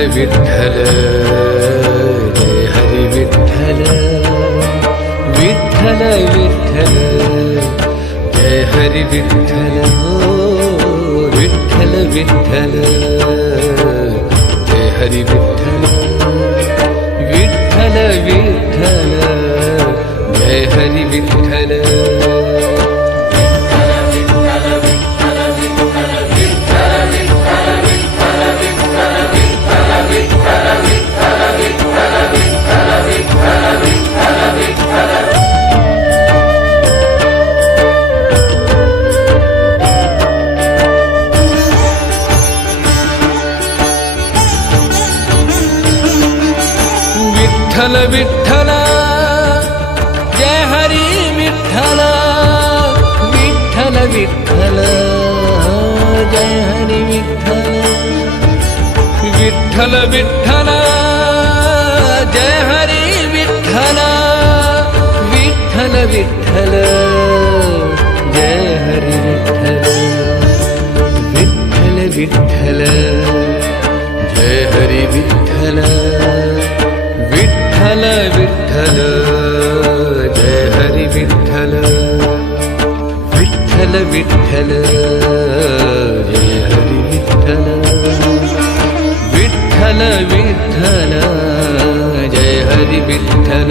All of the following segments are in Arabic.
هلا بالهلا هلا بالهلا بالهلا بالهلا يا هري بالهلا بالهلا بالهلا يا هري بالهلا بالهلا بالهلا يا هري بالهلا विठ्ठल विठ्ठल, जय हरि विठ्ठल विठ्ठल विठ्ठल, जय हरि विठ्ठल। विठ्ठल विठ्ठल, जय हरि विठ्ठल विठ्ठल विठ्ठल। विठ्ठल हरि विठल विठ्ठल विठ्ठल जय हरी विठल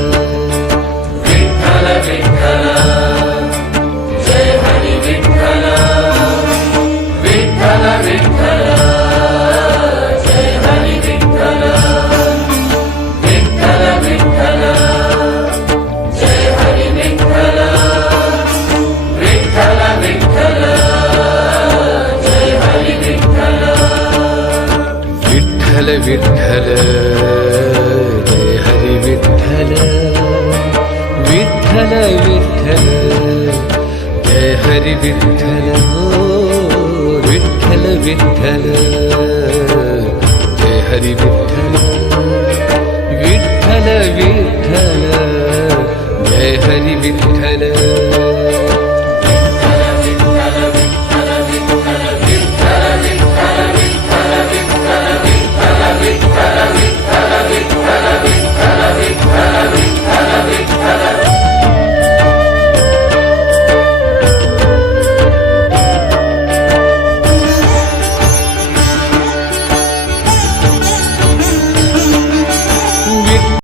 هلا بك هلا هلا بك هلا بك هلا بك يا هلا بك هلا بك هلا بك هلا يا هلا بك هلا بك هلا بك هلا يا هلا بك هلا